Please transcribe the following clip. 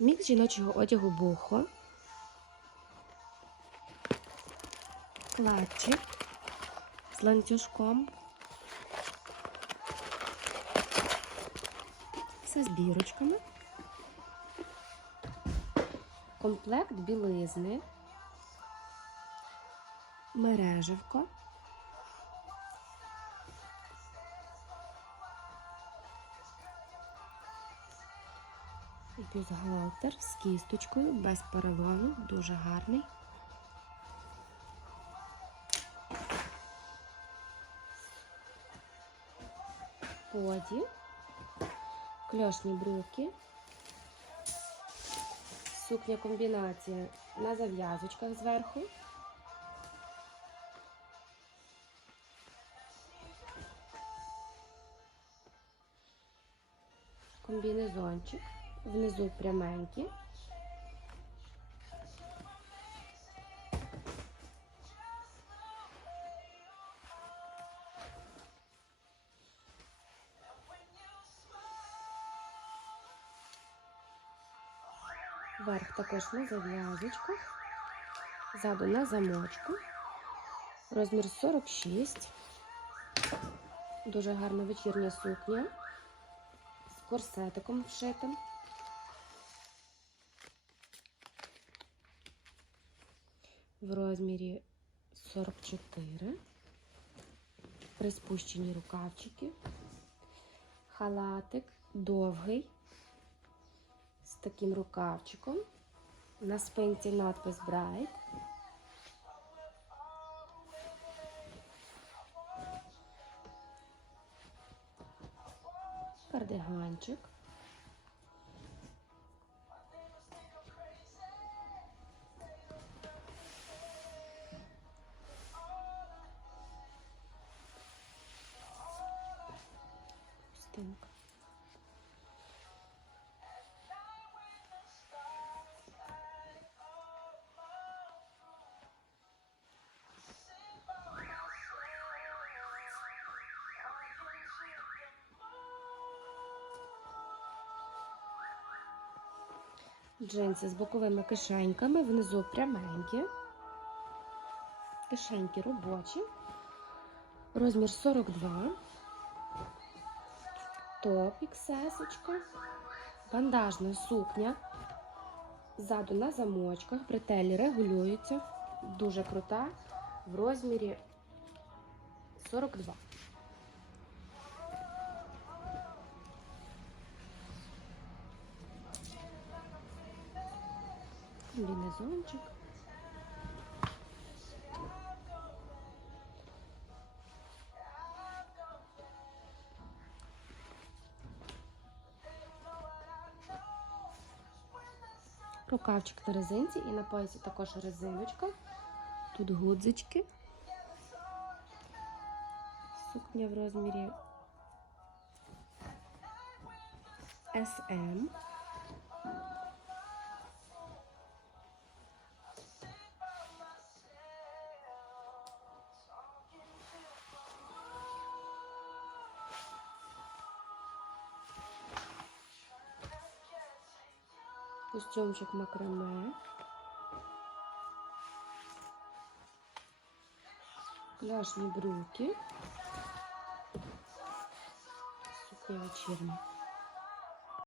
Мікс жіночого одягу бухо. Клатчик з ланцюжком. Все з бірочками. Комплект білизни. Мережевко. Бюстгальтер з кісточкою, без поролону, дуже гарний. Поді, кльошні брюки, сукня комбінація на зав'язочках зверху. Комбінезончик, внизу пряменький. Верх також на зав'язочках, ззаду на замочку. Розмір 46. Дуже гарна вечірня сукня з корсетиком вшитим. В розмірі 44. Приспущені рукавчики. Халатик довгий з таким рукавчиком. На спинці надпис Bright. Кардиганчик. Джинси з боковими кишеньками, внизу пряменькі. Кишеньки робочі. Розмір 42. Топ XS. Бандажна сукня. Ззаду на замочках. Бретелі регулюються. Дуже крута. В розмірі 42. Комбінезончик. Рукавчик на резинці і на поясі також резиночка. Тут гудзички. Сукня в розмірі SM. Костюмчик макраме. Пляжні брюки. Сукня вечірня.